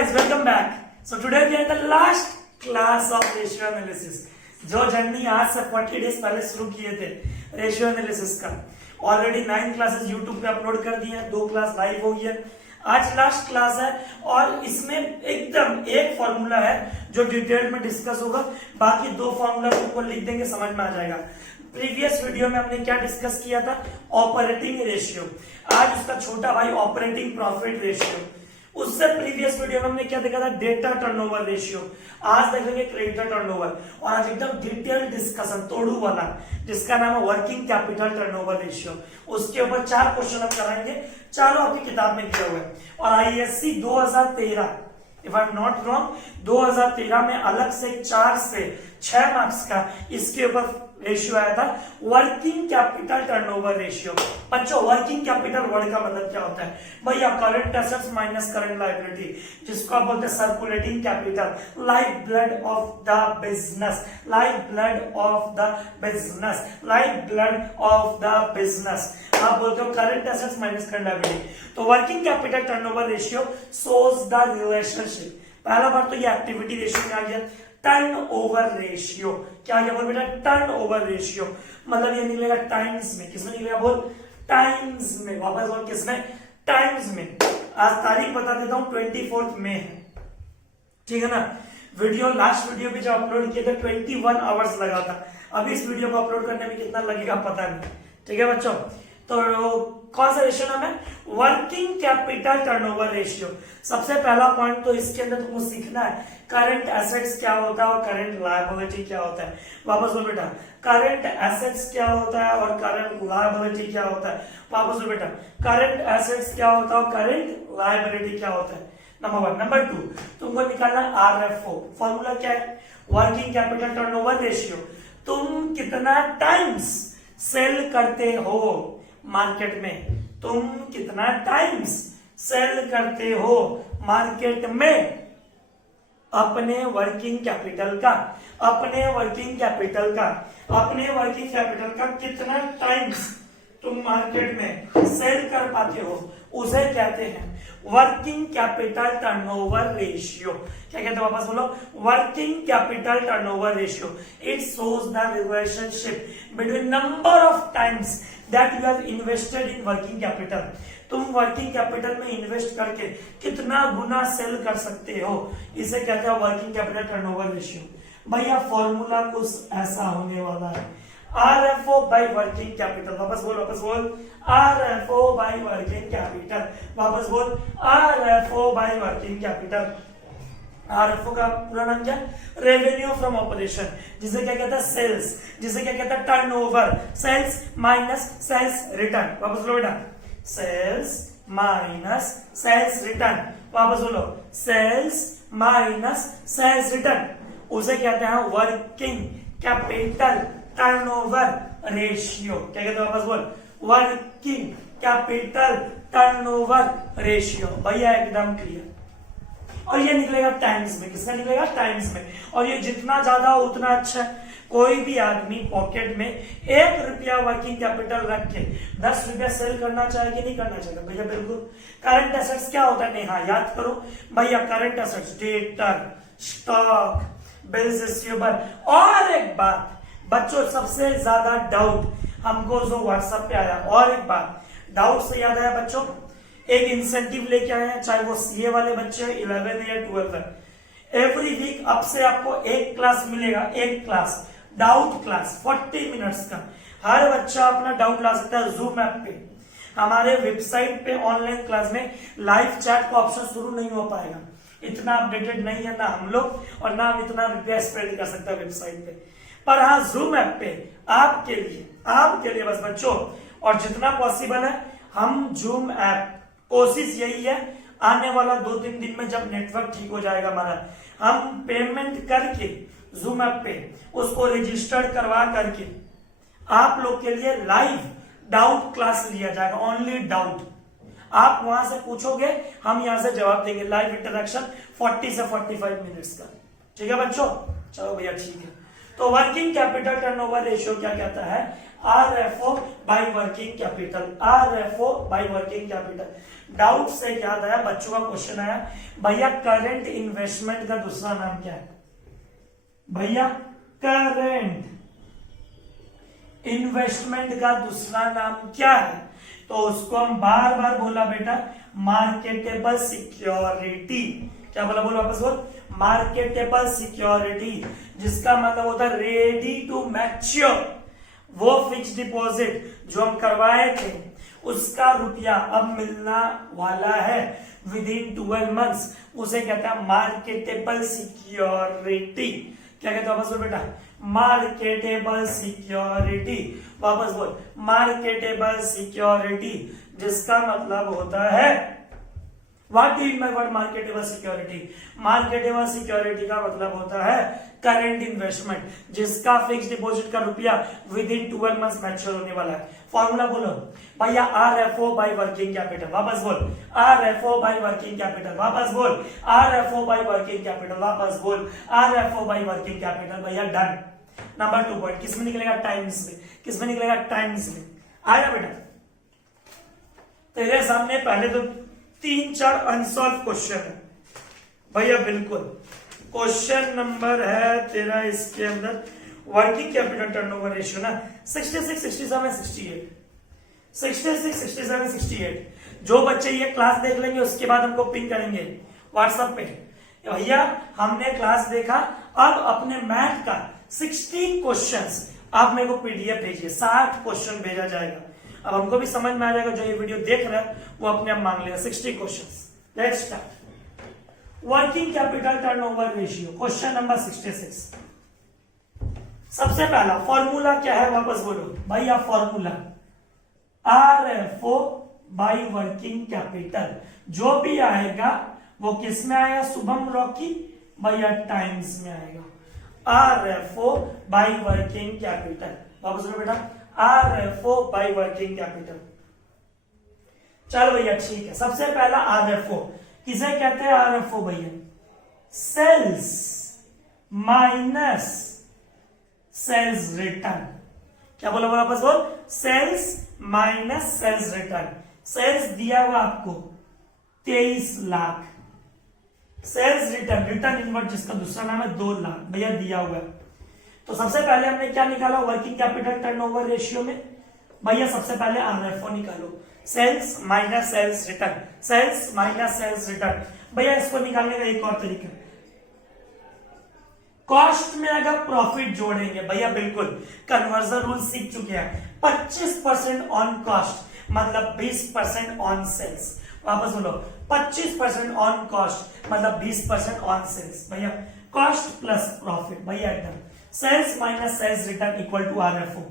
guys, welcome back. So today we are in the last class of ratio analysis. जो journey आज से 40 days पहले शुरू किए थे रेशियो एनालिसिस का, ऑलरेडी 9 क्लासेस यूट्यूब पे अपलोड कर दिए हैं, 2 क्लास लाइव हो गई है, आज लास्ट क्लास है और इसमें एकदम एक फॉर्मूला है जो डिटेल में डिस्कस होगा, बाकी 2 फॉर्मूला को लिख देंगे, समझ में आ जाएगा। प्रीवियस वीडियो में हमने क्या डिस्कस किया था, ऑपरेटिंग रेशियो, आज उसका छोटा भाई ऑपरेटिंग प्रॉफिट रेशियो। उससे प्रीवियस वीडियो में हमने क्या देखा था, डेटा टर्नओवर रेशियो, आज देखेंगे क्रेडिटर टर्नओवर और आज एकदम डिटेल डिस्कशन तोड़ू वाला जिसका नाम है वर्किंग कैपिटल टर्नओवर रेशियो। उसके ऊपर 4 क्वेश्चन हम कराएंगे, चारों आपकी किताब में दिया हुआ है और ISC 2013 if I am not wrong 2013 में अलग से 4 से 6 मार्क्स का इसके ऊपर रेशियो आया था, वर्किंग कैपिटल टर्नओवर रेशियो। बच्चों वर्किंग कैपिटल वर्ड का मतलब क्या होता है भैया, current assets minus current liability, जिसको आप बोलते हैं circulating capital, life blood of the business, life blood of the business, life blood of the business, आप बोलते हो current assets minus current liability. तो working capital turnover ratio shows the relationship. पहला बार तो ये एक्टिविटी रेशियो में आ गया, टर्नओवर रेशियो क्या क्या बोल बेटा, टर्नओवर रेशियो मतलब ये निकलेगा टाइम्स में, किसमें निकलेगा बोल, टाइम्स में, वापस बोल किसमें, टाइम्स में। आज तारीख बता देता हूं 24 मई है, ठीक है ना। वीडियो लास्ट वीडियो भी जो अपलोड किया था 21 आवर्स लगा था, अभी इस वीडियो को अपलोड करने में कितना लगेगा पता नहीं, ठीक है बच्चों। तो कौन सा रेशियो नाम है, वर्किंग कैपिटल टर्नओवर रेशियो। सबसे पहला पॉइंट तो इसके अंदर तुमको सीखना है करंट एसेट्स क्या होता है और करंट लायबिलिटी क्या होता है। वापस बोल बेटा, करंट एसेट्स क्या होता है और करंट लायबिलिटी क्या होता है। वापस बोल बेटा, करंट एसेट्स क्या होता है और करंट लायबिलिटी क्या होता है। नंबर 1। नंबर 2 तुमको निकालना आरएफओ, फॉर्मूला क्या है, वर्किंग कैपिटल टर्नओवर रेशियो। तुम कितना टाइम्स सेल करते हो मार्केट में, तुम कितना टाइम्स सेल करते हो मार्केट में अपने वर्किंग कैपिटल का, अपने वर्किंग कैपिटल का, अपने वर्किंग कैपिटल का कितना टाइम्स तुम मार्केट में सेल कर पाते हो, उसे कहते हैं वर्किंग कैपिटल टर्नओवर रेशियो। क्या कहते हैं, वापस बोलो, working capital turnover ratio. It shows the relationship between number of times that you have invested in working capital. तुम वर्किंग कैपिटल में इन्वेस्ट करके कितना गुना सेल कर सकते हो, इसे कहते हैं वर्किंग कैपिटल टर्नओवर रेशियो। भैया फॉर्मूला कुछ ऐसा होने वाला है, आरएफओ बाय वर्किंग कैपिटल। वापस बोल, वापस बोल, आरएफओ बाय वर्किंग कैपिटल। वापस बोल, RFO by working capital. RFO का पूरा नाम क्या, रेवेन्यू फ्रॉम ऑपरेशन, जिसे क्या कहता है सेल्स, जिसे क्या कहता है turnover, sales minus sales return. वापस बोलो बेटा, सेल्स माइनस सेल्स रिटर्न। वापस बोलो, सेल्स माइनस सेल्स रिटर्न, उसे कहते हैं वर्किंग कैपिटल टर्नओवर रेशियो। क्या कहते हैं, वापस बोल, वर्किंग कैपिटल टर्नओवर रेशियो। भैया एकदम क्लियर। और ये निकलेगा टाइम्स में, किसका निकलेगा, टाइम्स में, और ये जितना ज्यादा हो उतना अच्छा है। कोई भी आदमी पॉकेट में 1 रुपया वर्किंग कैपिटल रख के 10 रुपया सेल करना चाहे कि नहीं करना चाहिए भैया, बिल्कुल। करंट एसेट्स क्या होता है, नेहा याद करो भैया, current assets debtor, stock, bills receivable. और एक बात बच्चों, सबसे ज्यादा डाउट हमको जो व्हाट्सएप पे आया, और एक बात डाउट से याद आया बच्चों, एक इंसेंटिव लेके आए हैं, चाहे वो सीए वाले बच्चे 11 या 12 है, एवरी वीक अब से आपको एक क्लास मिलेगा, एक क्लास डाउट क्लास 40 मिनट्स का। हर बच्चा अपना डाउट ला सकता है जूम ऐप पे। हमारे वेबसाइट पे ऑनलाइन क्लास में लाइव चैट का ऑप्शन शुरू नहीं हो पाएगा, इतना अपडेटेड नहीं है ना हम लोग, और ना हम इतना रुपया स्प्रेड कर सकते हैं वेबसाइट पे। पर हाँ जूम ऐप पे आपके लिए बस बच्चों, और जितना पॉसिबल है हम जूम ऐप, कोशिश यही है आने वाला 2-3 दिन में जब नेटवर्क ठीक हो जाएगा हमारा, हम पेमेंट करके जूम ऐप पे उसको रजिस्टर्ड करवा करके आप लोग के लिए लाइव डाउट क्लास लिया जाएगा, ओनली डाउट। आप वहां से पूछोगे, हम यहां से जवाब देंगे, लाइव इंटरेक्शन 40 से 45 मिनट्स का, ठीक है बच्चों। चलो भैया ठीक है। तो वर्किंग कैपिटल टर्नओवर रेशियो क्या कहता है, RFO by working capital, RFO by working capital. Doubt से याद आया, बच्चों का क्वेश्चन आया, भैया करंट इन्वेस्टमेंट का दूसरा नाम क्या है? भैया करंट इन्वेस्टमेंट का दूसरा नाम क्या है? तो उसको हम बार बार बोला बेटा, मार्केटेबल सिक्योरिटी। क्या बोला? बोलो वापस बोल, मार्केटेबल सिक्योरिटी, जिसका मतलब होता है रेडी टू मैच्योर। वो फिक्स डिपॉजिट जो हम करवाए थे उसका रुपया अब मिलना वाला है विद इन 12 मंथ्स, उसे कहते हैं मार्केटेबल सिक्योरिटी। क्या कहते हो वापस बोल बेटा? Marketable security. वापस बोल, मार्केटेबल सिक्योरिटी, जिसका मतलब होता है, what do you mean by word marketable security? Marketable security का मतलब होता है करंट इन्वेस्टमेंट, जिसका फिक्स डिपॉजिट का रुपया विद इन 12 मंथ्स मैच्योर होने वाला है। फॉर्मूला बोलो भैया, RFO बाय वर्किंग कैपिटल। वापस बोल, RFO बाय वर्किंग कैपिटल। वापस बोल, RFO बाय वर्किंग कैपिटल। वापस बोल, RFO बाय वर्किंग कैपिटल। भैया डन। नंबर 2 पॉइंट किसमें निकलेगा? टाइम्स में। किसमें निकलेगा? टाइम्स में। आया बेटा? तेरे सामने पहले तो 3-4 अनसॉल्व क्वेश्चन है भैया, बिल्कुल। क्वेश्चन नंबर है तेरा इसके अंदर वर्किंग कैपिटल टर्नओवर रेशियो ना 66, 67, 68, 66, 67, 68। जो बच्चे ये क्लास देख लेंगे उसके बाद हमको पिंग करेंगे व्हाट्सएप पे, भैया हमने क्लास देखा, अब अपने मैथ का 60 क्वेश्चंस आप मेरे को पीडीएफ भेजिए, 60 क्वेश्चन भेजा जाएगा। अब हमको भी समझ में आ जाएगा, जो ये वीडियो देख रहा है वो अपने आप मांग लेगा 60 questions. Let's start. Working capital turnover ratio, question number 66। सबसे पहला फॉर्मूला क्या है? वापस बोलो भैया, formula RFO by working capital. जो भी आएगा वो किस में आएगा शुभम रॉकी? भैया टाइम्स में आएगा। RFO by working capital. वापस बोलो बेटा, RFO बाई वर्किंग कैपिटल। चलो भैया ठीक है। सबसे पहला RFO किसे कहते हैं? RFO भैया सेल्स माइनस सेल्स रिटर्न। क्या बोला? बोला वापस बोल, sales minus sales return. Sales दिया हुआ आपको 23 lakh, sales return, return inward जिसका दूसरा नाम है 2 लाख भैया दिया हुआ है। तो सबसे पहले हमने क्या निकाला वर्किंग कैपिटल टर्नओवर रेशियो में? भैया सबसे पहले RFO निकालो, sales minus sales return, sales minus sales return. भैया इसको निकालने का एक और तरीका, कॉस्ट में अगर प्रॉफिट जोड़ेंगे, भैया बिल्कुल कन्वर्जन रूल सीख चुके हैं, 25% ऑन कॉस्ट मतलब 20% ऑन सेल्स। वापस बोलो, 25% ऑन कॉस्ट मतलब 20% ऑन सेल्स। भैया कॉस्ट प्लस प्रॉफिट, भैया एकदम sales minus sales return equal to RFO।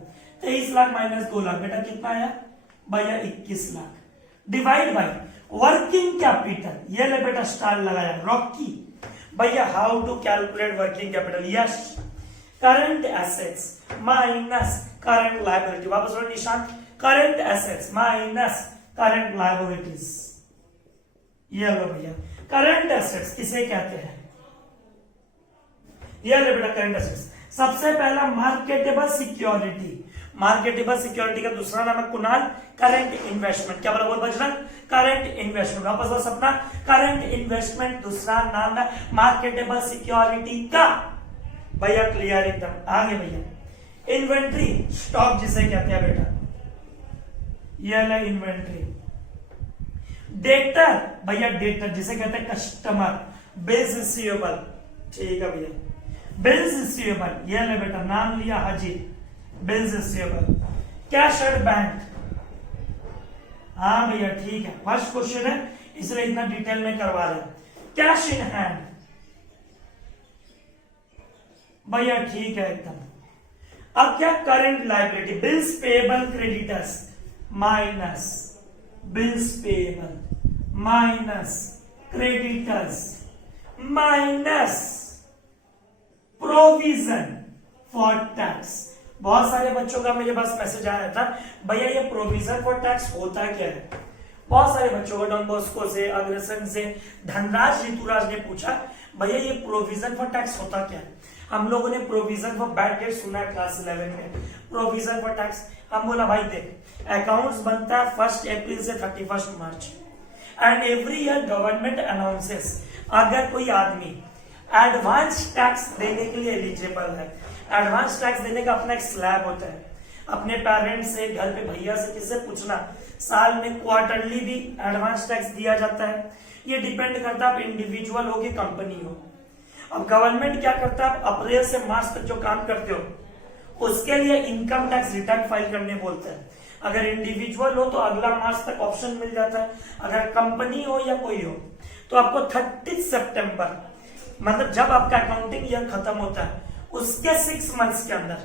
23 lakh minus 2 lakh, बेटा कितना आया? भैया 21 lakh. Divide by working capital, ये ले बेटा स्टार लगाया रॉकी। भैया how to calculate working capital? Yes, current assets minus current liability. वापस बोलो Nishan, current assets minus current liabilities. ये लो भैया, करंट एसेट्स किसे कहते हैं? ये ले बेटा करंट एसेट्स। सबसे पहला मार्केटेबल सिक्योरिटी, मार्केटेबल सिक्योरिटी का दूसरा नाम है कुणाल करंट इन्वेस्टमेंट। क्या बोला? बोल बजरंग, करंट इन्वेस्टमेंट। वापस बोल सपना, करंट इन्वेस्टमेंट दूसरा नाम है मार्केटेबल सिक्योरिटी का। भैया क्लियर एकदम। आगे भैया इन्वेंट्री स्टॉक जिसे कहते हैं बेटा, ये है इन्वेंट्री। डेटर, भैया डेटर जिसे कहते हैं कस्टमर, बिल्स रिसीवेबल। ठीक है भैया, बिल्स रिसीवेबल, ये ले बेटा नाम लिया हाजी, bills receivable. Cash at bank, हाँ भैया ठीक है, फर्स्ट क्वेश्चन है इसलिए इतना डिटेल में करवा रहे हैं। कैश इन हैंड, भैया ठीक है एकदम। अब क्या? Current liability, bills payable creditors minus bills payable minus creditors minus provision for tax. बहुत सारे बच्चों का मेरे पास मैसेज आया था, भैया ये प्रोविजन फॉर टैक्स होता क्या है? बहुत सारे बच्चों को डॉन बॉस्को से, अग्रसन से, धनराज ऋतुराज ने पूछा भैया ये प्रोविजन फॉर टैक्स होता क्या है? हम लोगों ने प्रोविजन फॉर बैड डेट सुना है क्लास 11 में, प्रोविजन फॉर टैक्स। हम बोला भाई देख, अकाउंट्स बनता है 1 अप्रैल से 31 मार्च। And every year government announces अगर कोई आदमी एडवांस टैक्स देने के लिए एलिजिबल है। एडवांस टैक्स देने का अपना एक स्लैब होता है। अपने पेरेंट्स से, घर पे भैया से, किससे पूछना, साल में क्वार्टरली भी एडवांस टैक्स दिया जाता है। ये डिपेंड करता है आप इंडिविजुअल हो कि कंपनी हो। अब गवर्नमेंट क्या करता है, आप अप्रैल से मार्च तक जो काम करते हो उसके लिए इनकम टैक्स रिटर्न फाइल करने बोलते हैं। अगर इंडिविजुअल हो तो अगला मार्च तक ऑप्शन मिल जाता है। अगर कंपनी हो या कोई हो तो आपको 30 सितंबर मतलब जब आपका अकाउंटिंग ईयर खत्म होता है उसके 6 मंथ्स के अंदर,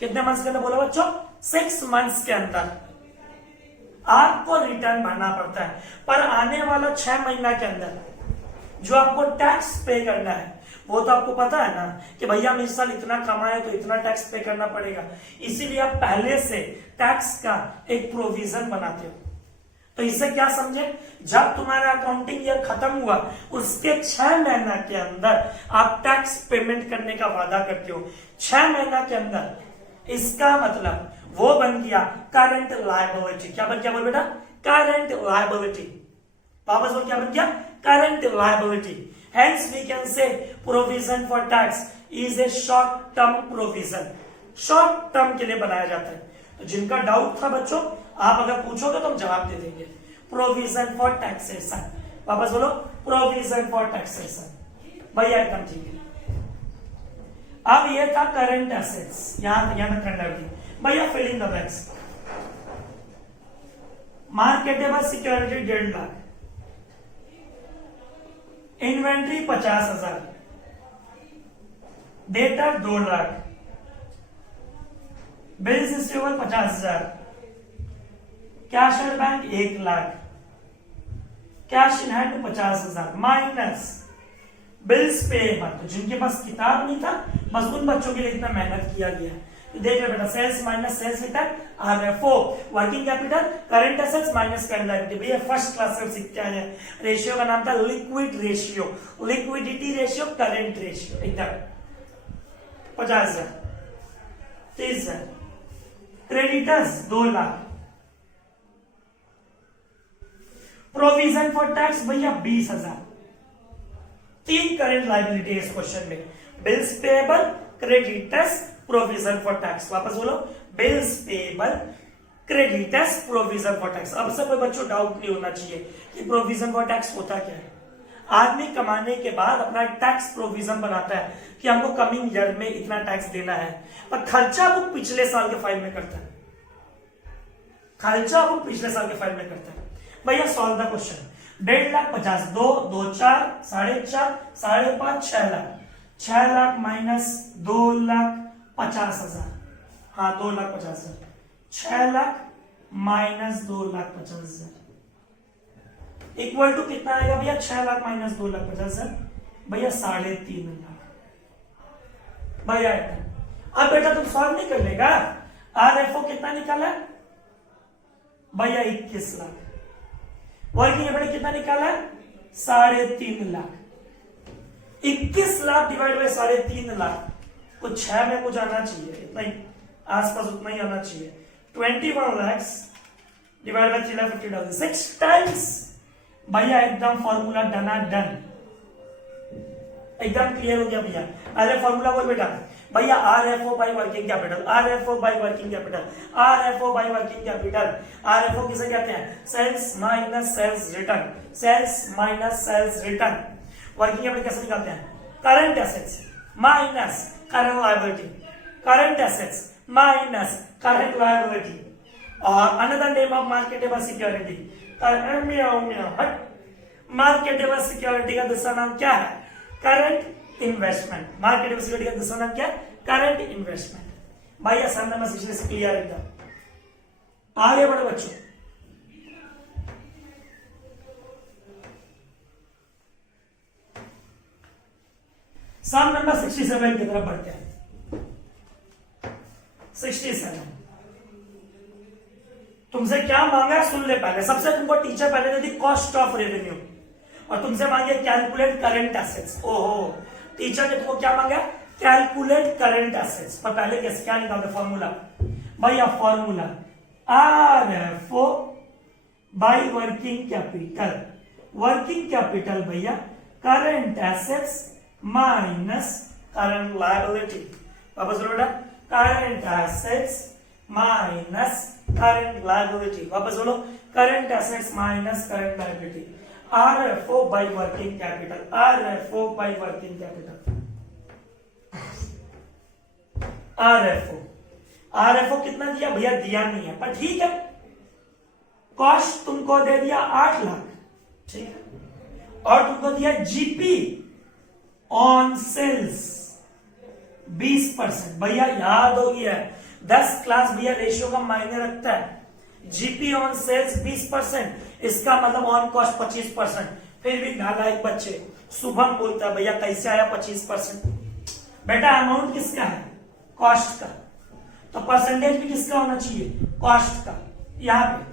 कितने मंथ्स के अंदर बोला बच्चों, 6 मंथ्स के अंदर आपको रिटर्न भरना पड़ता है। पर आने वाला 6 महीना के अंदर जो आपको टैक्स पे करना है वो तो आपको पता है ना कि भैया हम इस साल इतना कमाए तो इतना टैक्स पे करना पड़ेगा। इसीलिए आप पहले से टैक्स का एक प्रोविजन बनाते हो। तो इससे क्या समझे, जब तुम्हारा अकाउंटिंग ईयर खत्म हुआ उसके 6 महीना के अंदर आप टैक्स पेमेंट करने का वादा करते हो। 6 महीना के अंदर, इसका मतलब वो बन गया करंट लायबिलिटी। क्या बन गया बोल बेटा, करंट लायबिलिटी। वापस बोल, क्या बन गया, current liability. Hence we can say provision for tax is a short term provision। Short term के लिए बनाया जाता है। तो जिनका डाउट था बच्चों, आप अगर पूछोगे तो हम जवाब दे देंगे। प्रोविजन फॉर टैक्सेशन, वापस बोलो, प्रोविजन फॉर टैक्सेशन। भैया एकदम ठीक है। अब ये था करंट एसेट्स, यहां तक करना है भैया। Fill in the blanks. Marketable security 1.5 lakh, inventory 50,000, debtor 2 lakh, bills receivable 50,000, cash at bank 1 lakh, cash in hand 50,000 minus bills payable. तो जिनके पास किताब नहीं था बस उन बच्चों के लिए इतना मेहनत किया गया। तो देख रहे बेटा, sales minus sales return, RFO working capital, current assets minus current liability. भैया फर्स्ट क्लास से सीखते आए हैं। रेशियो का नाम था liquid ratio, liquidity ratio, current ratio. एकदम 50,000, 30,000, creditors 2 lakh, provision for tax भैया 20,000। 3 करंट लायबिलिटी इस क्वेश्चन में, bills payable, creditors, provision for tax. वापस बोलो, bills payable, creditors, provision for tax. अब से कोई बच्चों डाउट नहीं होना चाहिए कि प्रोविजन फॉर टैक्स होता क्या है। आदमी कमाने के बाद अपना टैक्स प्रोविजन बनाता है कि हमको कमिंग ईयर में इतना टैक्स देना है, और खर्चा वो पिछले साल के फाइल में करता है। खर्चा वो पिछले साल के फाइल में करता है। भैया solve the question. 1.5 lakh 50, 2 2 4, 4.5, 5.5, 6 lakh. 6 lakh minus 2,50,000, हाँ 2,50,000। 6 लाख माइनस 2,50,000 इक्वल टू कितना आएगा भैया, 6 लाख माइनस 2,50,000 भैया 3.5 लाख। भैया अब बेटा तुम सॉल्व नहीं कर लेगा। आरएफओ कितना निकाला भैया, 21 लाख। वर्किंग कैपिटल कितना निकाला, 3.5 लाख। 21 लाख डिवाइड बाय 3.5 लाख, कुछ 6 में कुछ आना चाहिए, इतना ही आसपास उतना ही आना चाहिए। 21 lakhs डिवाइड बाय 3,50,000, 6 टाइम्स। भैया एकदम फॉर्मूला डना डन, एकदम क्लियर हो गया भैया। अरे फॉर्मूला बोल बेटा, भैया RFO by working capital, RFO by working capital, RFO by working capital. RFO किसे कहते हैं, sales minus sales return, sales minus sales return. Working capital कैसे निकालते हैं, current assets minus current liability, current assets minus current liability. और another name of marketable security, marketable security का दूसरा नाम क्या है, करंट इन्वेस्टमेंट। मार्केटेबल सिक्योरिटी का दूसरा नाम क्या, करंट इन्वेस्टमेंट। भाई आसान नंबर 6 से क्लियर एकदम। आगे बढ़ो बच्चों, सम नंबर 67 की तरफ बढ़ते हैं। 67 तुमसे क्या मांगा सुन ले पहले। सबसे तुमको टीचर पहले दे दी कॉस्ट ऑफ रेवेन्यू, और तुमसे मांगे कैलकुलेट करंट एसेट्स। ओहो, टीचर ने तुमको क्या मांगा, कैलकुलेट करंट एसेट्स। पर पहले कैसे क्या निकालते फॉर्मूला, भैया formula RFO by working capital. Working capital भैया current assets minus current liability. वापस बोलो बेटा, current assets minus current liability. वापस बोलो, current assets minus current liability. RFO by working capital, RFO by working capital. RFO, RFO कितना दिया भैया? दिया नहीं है, पर ठीक है। कॉस्ट तुमको दे दिया 8 लाख, ठीक है, और तुमको दिया जीपी ऑन सेल्स 20%। भैया याद हो गया, 10 क्लास भैया रेशियो का मायने रखता है। जीपी ऑन सेल्स 20%, इसका मतलब ऑन कॉस्ट 25%। फिर भी नालायक बच्चे, शुभम बोलता है भैया कैसे आया 25%? बेटा अमाउंट किसका है? कॉस्ट का, तो परसेंटेज भी किसका होना चाहिए? कॉस्ट का। यहां पे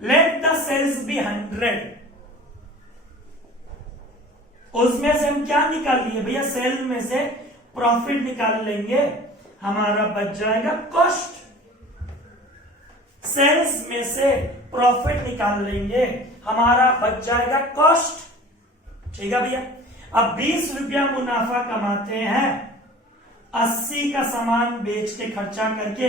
लेट द सेल्स बी 100, उसमें से हम क्या निकाल लिए भैया? सेल में से प्रॉफिट निकाल लेंगे, हमारा बच जाएगा कॉस्ट। सेल्स में से प्रॉफिट निकाल लेंगे, हमारा बच जाएगा कॉस्ट। ठीक है भैया। अब 20 रुपया मुनाफा कमाते हैं, 80 का सामान बेच के खर्चा करके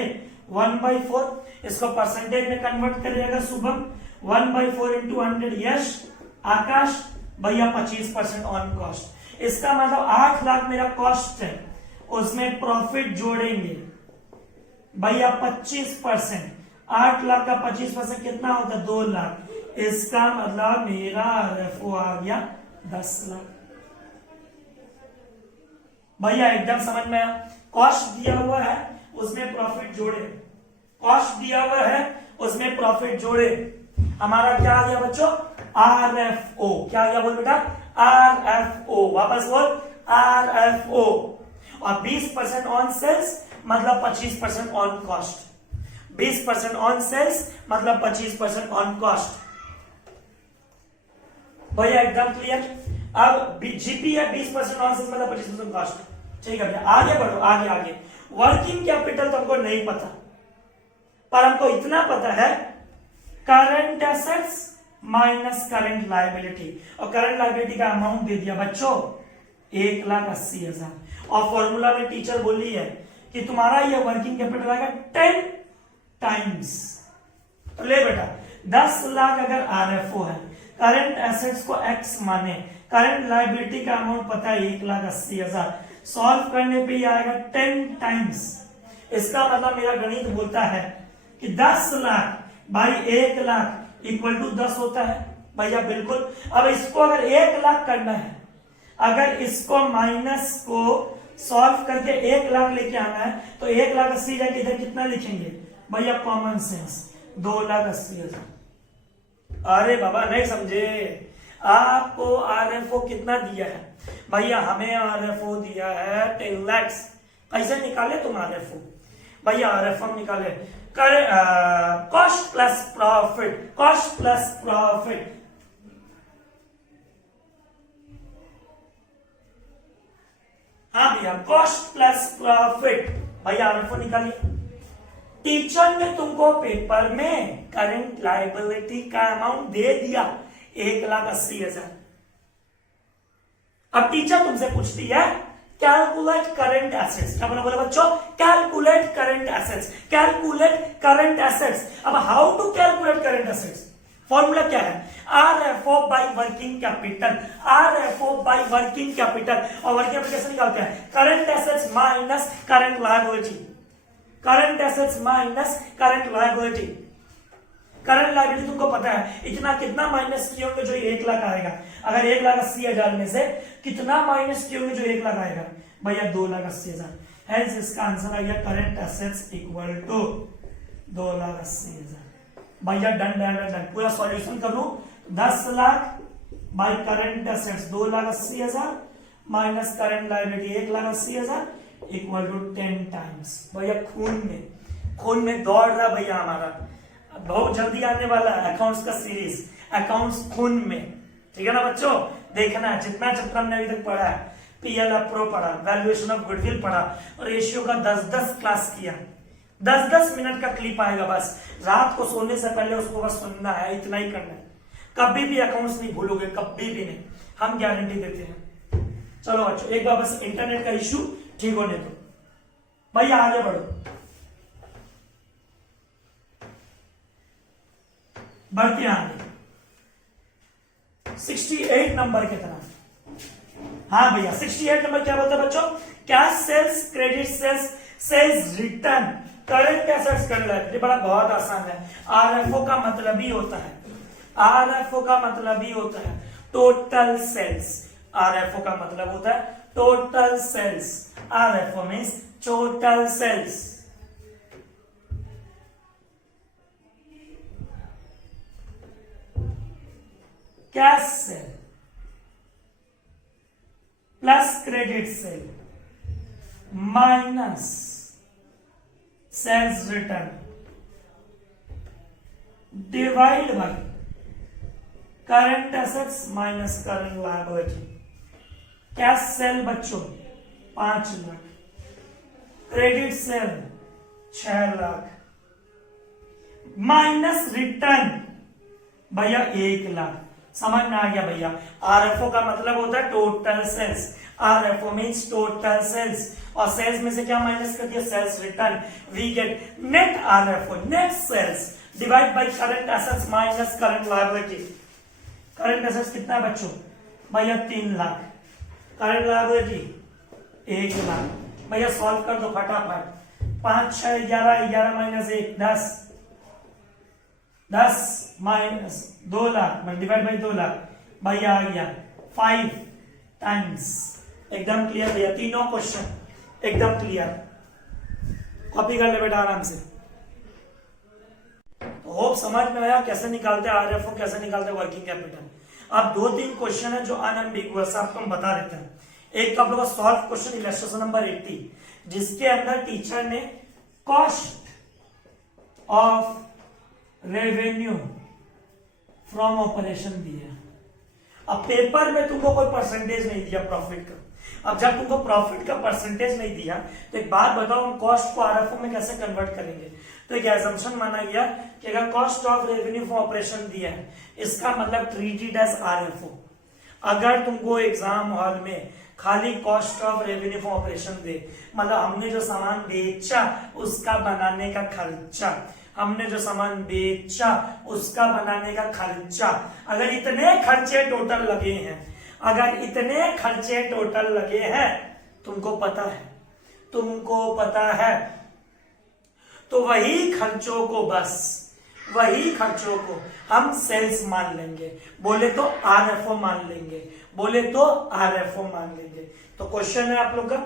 1/4, इसको परसेंटेज में कन्वर्ट करिएगा शुभम। 1/4 इंटू 100, यश आकाश भैया 25% ऑन कॉस्ट। इसका मतलब 8 लाख मेरा कॉस्ट है, उसमें प्रॉफिट जोड़ेंगे भैया 25%। 8 लाख का 25% कितना होता है? 2 लाख। इसका मतलब मेरा आरएफओ आ गया 10 लाख। भैया एकदम समझ में आया? कॉस्ट दिया हुआ है, उसमें प्रॉफिट जोड़े, कॉस्ट दिया हुआ है, उसमें प्रॉफिट जोड़े, हमारा क्या आ गया बच्चों? आरएफओ। क्या आ गया बोल बेटा? आरएफओ। वापस बोल, आरएफओ। और 20% ऑन सेल्स मतलब 25% ऑन कॉस्ट। 20% ऑन सेल्स मतलब 25% ऑन कॉस्ट। भैया एकदम क्लियर? अब जीपी है 20% ऑन सेल्स मतलब 25% कॉस्ट। ठीक है भैया, आगे बढ़ो, आगे आगे। वर्किंग कैपिटल तो हमको नहीं पता, पर हमको इतना पता है current assets minus current liability, और करंट लायबिलिटी का अमाउंट दे दिया बच्चों 1,80,000। और फॉर्मूला में टीचर बोली है कि तुम्हारा ये वर्किंग कैपिटल आएगा 10 टाइम्स। तो ले बेटा, 10 लाख अगर आरएफओ है, करंट एसेट्स को एक्स माने, करंट लायबिलिटी का अमाउंट पता है 1,80,000, सॉल्व करने पे ये आएगा 10 टाइम्स। इसका मतलब मेरा गणित बोलता है कि 10 lakh by 1 lakh equal to 10 होता है भैया, बिल्कुल। अब इसको अगर 1 लाख करना है, अगर इसको माइनस को सॉल्व करके 1 लाख लेके आना है, तो 1,80,000 जाके इधर कितना लिखेंगे भैया? Common sense 2,80,000। अरे बाबा नहीं समझे, आपको आरएफओ कितना दिया है भैया? हमें आरएफओ दिया है 10 लाख। कैसे निकाले तुम आरएफओ? भैया आरएफओ निकाले cost plus profit, cost plus profit. हाँ भैया, कॉस्ट प्लस प्रॉफिट। भैया आरएफओ निकालिए। टीचर ने तुमको पेपर में करंट लायबिलिटी का अमाउंट दे दिया 1,80,000। अब टीचर तुमसे पूछती है कैलकुलेट करंट एसेट्स। क्या बोला बच्चों? Calculate current assets, calculate current assets. अब how to calculate current assets? Formula क्या है? RFO by working capital, RFO by working capital. और वर्किंग कैपिटल कैसे निकालते हैं? Current assets minus current liability, current assets minus current liability. Current liability तुमको पता है इतना, कितना माइनस किए होंगे जो 1 लाख आएगा? अगर 1,80,000 में से कितना माइनस किए होंगे जो 1 लाख आएगा भैया? 2,80,000। हेंस इसका आंसर आ गया करंट एसेट्स इक्वल टू 2,80,000। भैया डन डन डन। पूरा सॉल्यूशन करूं, 10 lakh by current assets 2,80,000 minus current liability 1,80,000 equal to 10 times. भैया खून में दौड़ रहा भैया हमारा, बहुत जल्दी आने वाला है अकाउंट्स का सीरीज, अकाउंट्स खून में। ठीक है ना बच्चों? देखना है जितना चैप्टर हमने अभी तक पढ़ा है, पीएल प्रो पढ़ा, वैल्यूएशन ऑफ गुडविल पढ़ा, और रेशियो का 10-10 क्लास किया। 10-10 मिनट का क्लिप आएगा, बस रात को सोने से पहले उसको बस सुनना है, इतना ही करना है। कभी भी अकाउंट्स नहीं भूलोगे, कभी भी नहीं, हम गारंटी देते हैं। चलो बच्चों, एक बार बस इंटरनेट का इश्यू ठीक होने दो। भैया आगे बढ़ो, बढ़ते आगे 68 नंबर की तरफ। हाँ भैया, 68 नंबर क्या बोलता है बच्चों? Cash sales, credit sales, sales return, current assets कर ले। बड़ा बहुत आसान है। आरएफओ का मतलब ही होता है, आरएफओ का मतलब ही होता है टोटल सेल्स। आरएफओ का मतलब होता है total sales. RFO means total sales. Cash sale plus credit sale minus sales return divide by current assets minus current liability. Cash sale बच्चों 5 lakh, credit sale 6 lakh, minus return भैया 1 लाख। समझ में आ गया भैया? आरएफओ का मतलब होता है total sales. RFO means total sales, और सेल्स में से क्या माइनस कर दिया? Sales return. We get net RFO, net sales divide by current assets minus current liability. Current assets कितना है बच्चों? भैया 3 लाख, करंट लायबिलिटी 1 लाख। भैया सॉल्व कर दो फटाफट। 5 6 11, 11 minus 1 10, 10 minus 2 lakh divide by 2 lakh. भैया आ गया 5 टाइम्स। एकदम क्लियर भैया, तीनों क्वेश्चन एकदम क्लियर। कॉपी कर ले बेटा आराम से। तो होप समझ में आया कैसे निकालते हैं आरएफओ, कैसे निकालते हैं वर्किंग कैपिटल। अब 2-3 क्वेश्चन है जो अनएम्बिगुअस, आपको हम बता देते हैं। एक तो आप लोग का सॉल्व क्वेश्चन इलस्ट्रेशन नंबर 80, जिसके अंदर टीचर ने cost of revenue from operation दिया। अब पेपर में तुमको कोई परसेंटेज नहीं दिया प्रॉफिट का। अब जब तुमको प्रॉफिट का परसेंटेज नहीं दिया तो एक बात बताओ, हम कॉस्ट को आरएफओ में कैसे कन्वर्ट करेंगे? तो एक एजम्पशन माना गया कि अगर cost of revenue from operation दिया है, इसका मतलब ट्रीटेड एज आरएफओ। अगर तुमको एग्जाम हॉल में खाली cost of revenue from operation दे, मतलब हमने जो सामान बेचा उसका बनाने का खर्चा, हमने जो सामान बेचा उसका बनाने का खर्चा, अगर इतने खर्चे टोटल लगे हैं, अगर इतने खर्चे टोटल लगे हैं, तुमको पता है, तुमको पता है, तो वही खर्चों को, बस वही खर्चों को हम सेल्स मान लेंगे। बोले तो आरएफओ मान लेंगे, बोले तो आरएफओ मान लेंगे। तो क्वेश्चन है आप लोग का,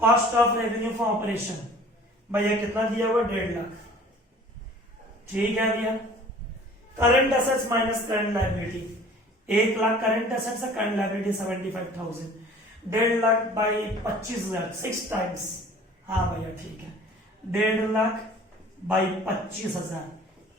cost of revenue for operation भैया कितना दिया हुआ? 1.5 लाख। ठीक है भैया। Current assets minus current liability 1 lakh, current assets है, current liability 75,000। 1.5 lakh by 25,000, 6 times. हाँ भैया ठीक है, 1.5 lakh by 25,000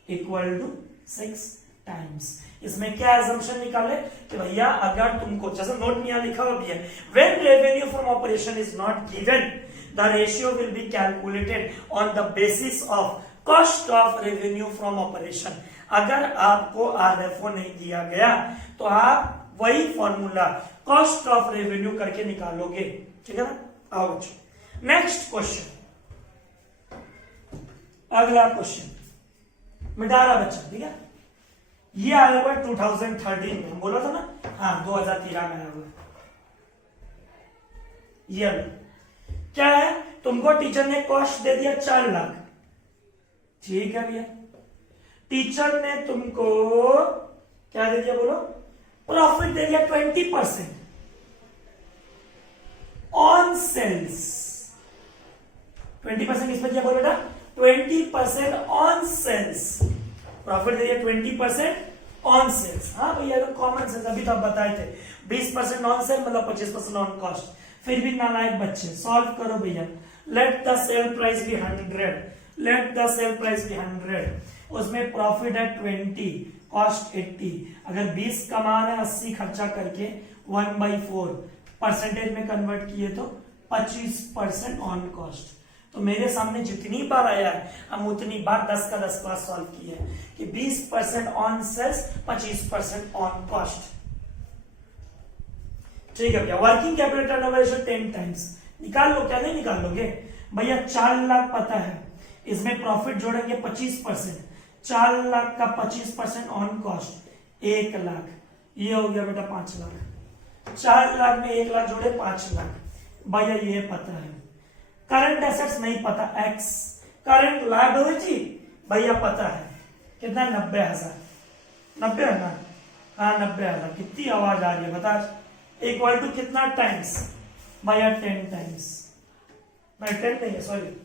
equal to 6 times. इसमें क्या एजम्पशन निकाले कि भैया अगर तुमको, जैसे नोट में यहां लिखा हुआ भी है, when revenue from operation is not given the ratio will be calculated on the basis of cost of revenue from operation. अगर आपको आरएफओ नहीं दिया गया तो आप वही फॉर्मूला कॉस्ट ऑफ रेवेन्यू करके निकालोगे। ठीक है ना? आओ बच्चों नेक्स्ट क्वेश्चन, अगला क्वेश्चन मिटा रहा बच्चा। ठीक है, ये आया हुआ 2013 में, बोला था ना? हाँ 2013 में आया हुआ। ये क्या है? तुमको टीचर ने कॉस्ट दे दिया 4 लाख। ठीक है भैया, टीचर ने तुमको क्या दे दिया? बोलो। प्रॉफिट दे दिया 20% ऑन सेल्स। 20% किस पे दिया? बोलो बेटा 20% ऑन सेल्स। प्रॉफिट दे दिया 20% ऑन सेल्स। हाँ भैया तो कॉमन सेंस, अभी तो आप बताए थे 20% ऑन सेल मतलब 25% ऑन कॉस्ट। फिर भी नालायक बच्चे, सॉल्व करो भैया। Let the sale price be 100, let the sale price be 100, उसमें प्रॉफिट है 20, कॉस्ट 80। अगर 20 कमा रहे हैं 80 खर्चा करके 1/4 परसेंटेज में कन्वर्ट किए तो 25% ऑन कॉस्ट। तो तो मेरे सामने जितनी बार आया है हम उतनी बार 10 का 10 क्लास सॉल्व किया है कि 20% ऑन सेल्स 25% ऑन कॉस्ट। ठीक है भैया, working capital turnover ratio 10 times निकाल लो, क्या नहीं निकाल लोगे भैया? 4 लाख पता है, इसमें प्रॉफिट जोड़ेंगे 25%, 4 लाख का 25% ऑन कॉस्ट 1 लाख, ये हो गया बेटा 5 लाख। 4 लाख में 1 लाख जोड़े 5 लाख भैया, ये पता है। करंट एसेट्स नहीं पता, एक्स। करंट लायबिलिटी भैया पता है कितना, 90,000। 90 है ना? हाँ 90,000। कितनी आवाज आ रही है बता? इक्वल टू कितना टाइम्स भैया? 10 टाइम्स। नहीं 10 नहीं है, सॉरी,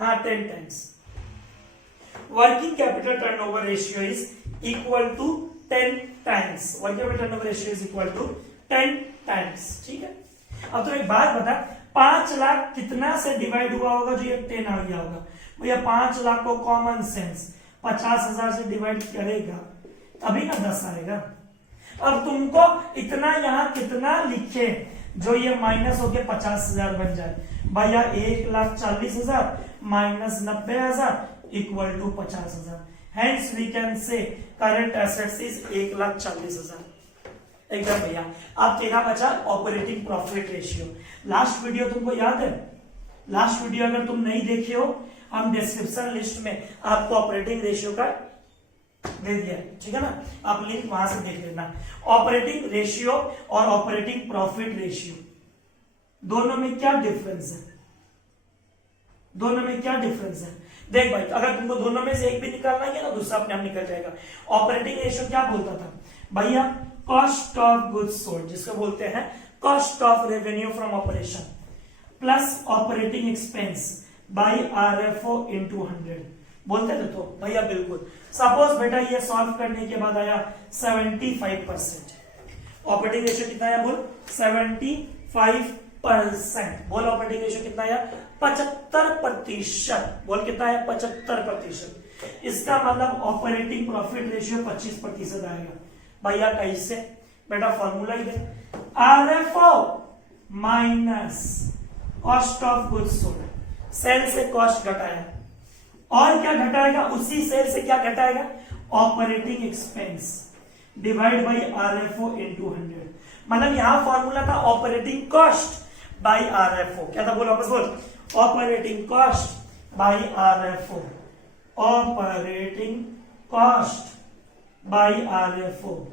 हाँ 10 times. Working capital turnover ratio is equal to 10 times. Working capital turnover ratio is equal to 10 times. ठीक है, अब तो एक बात बता, 5 लाख कितना से डिवाइड हुआ होगा जो ये 10 आ गया होगा भैया? 5 लाख को कॉमन सेंस 50,000 से डिवाइड करेगा तभी ना 10 आएगा। अब तुमको इतना यहां कितना लिखे जो ये माइनस होके 50,000 बन जाए भैया? 1,40,000 minus 90,000 equal to 50,000। Hence we can say current assets is 1,40,000। एकदम भैया। अब तेरा बचा operating profit ratio. Last video तुमको याद है? लास्ट वीडियो अगर तुम नहीं देखे हो, हम डिस्क्रिप्शन लिस्ट में आपको ऑपरेटिंग रेशियो का दे दिया, ठीक है ना? आप लिंक वहां से देख लेना। ऑपरेटिंग रेशियो और ऑपरेटिंग प्रॉफिट रेशियो दोनों में क्या डिफरेंस है? दोनों में क्या डिफरेंस है? देख भाई, अगर तुमको दोनों में से एक भी निकालना है ना, दूसरा अपने आप निकल जाएगा। ऑपरेटिंग रेशियो क्या बोलता था भैया? कॉस्ट ऑफ गुड्स सोल्ड, जिसको बोलते हैं cost of revenue from operation, plus operating expense by RFO into 100 बोलते थे तो भैया बिल्कुल। सपोज बेटा ये सॉल्व करने के बाद आया 75%। ऑपरेटिंग रेशियो कितना आया बोल? 75%। बोल ऑपरेटिंग रेशियो कितना आया? 75%। बोल कितना आया? 75%। इसका मतलब ऑपरेटिंग प्रॉफिट रेशियो 25% आएगा भैया। कैसे बेटा? फॉर्मूला ही दे, RFO minus cost of goods sold. Sale से कॉस्ट घटाया और क्या घटाएगा? उसी सेल से क्या घटाएगा? Operating expense divide by RFO into 100। मतलब यहां फॉर्मूला था ऑपरेटिंग कॉस्ट बाई आरएफओ। क्या था? बोल वापस बोल, operating cost by RFO. Operating cost by RFO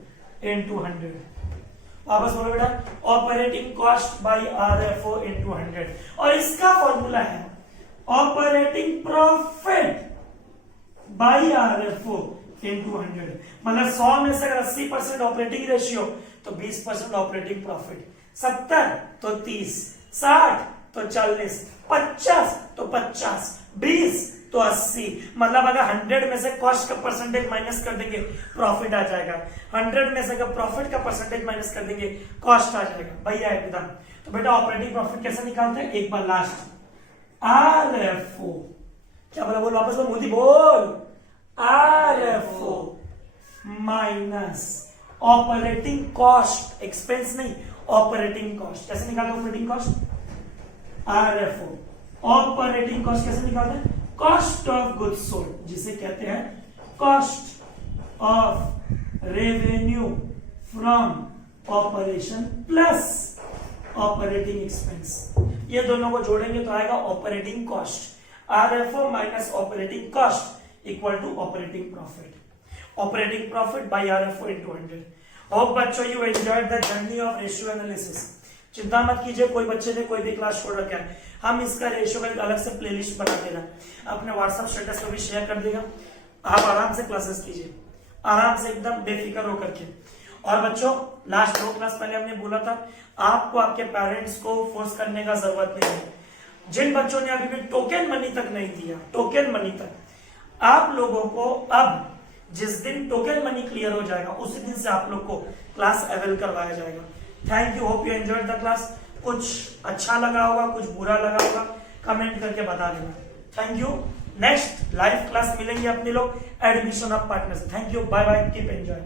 into 100। वापस बोलो बेटा, operating cost by RFO into 100। और इसका फॉर्मूला है operating profit by RFO into 100। मतलब 100 में से अगर 80% ऑपरेटिंग रेशियो तो 20% ऑपरेटिंग प्रॉफिट, 70 तो 30, 60 तो 40, 50 तो 50, 20 तो 80। मतलब अगर 100 में से कॉस्ट का परसेंटेज माइनस कर देंगे प्रॉफिट आ जाएगा, 100 में से अगर प्रॉफिट का परसेंटेज माइनस कर देंगे कॉस्ट आ जाएगा भैया एकदम। तो बेटा ऑपरेटिंग प्रॉफिट कैसे निकालते हैं? एक बार लास्ट आरएफओ, क्या बोला? बोल वापस बोल, मोदी बोल, RFO minus operating cost, expense नहीं, ऑपरेटिंग कॉस्ट। कैसे निकालते operating cost? RFO. Operating cost कैसे निकालते हैं? कॉस्ट ऑफ गुड्स सोल्ड, जिसे कहते हैं cost of revenue from operation plus operating expense. ये दोनों को जोड़ेंगे तो आएगा operating cost. RFO minus operating cost equal to operating profit. Operating profit by RFO into 100। Hope बच्चों you enjoyed the journey of ratio analysis. चिंता मत कीजिए, कोई बच्चे ने कोई भी क्लास छोड़ रखा है, हम इसका रेशियो का एक अलग से प्लेलिस्ट बना देना, अपने व्हाट्सएप स्टेटस पर भी शेयर कर देगा। आप आराम से क्लासेस कीजिए, आराम से एकदम बेफिक्र होकर के। और बच्चों लास्ट 2 क्लास पहले हमने बोला था आपको आपके पेरेंट्स को फोर्स करने का जरूरत नहीं है। जिन बच्चों ने अभी भी टोकन मनी तक नहीं दिया, टोकन मनी तक, आप लोगों को अब जिस दिन टोकन मनी क्लियर हो जाएगा उसी दिन से आप लोग को क्लास अवेल करवाया जाएगा। Thank you, hope you enjoyed the class. कुछ अच्छा लगा होगा, कुछ बुरा लगा होगा, कमेंट करके बता देना। Thank you. Next live class मिलेंगे अपने लोग admission of partners. Thank you, bye bye, keep enjoy.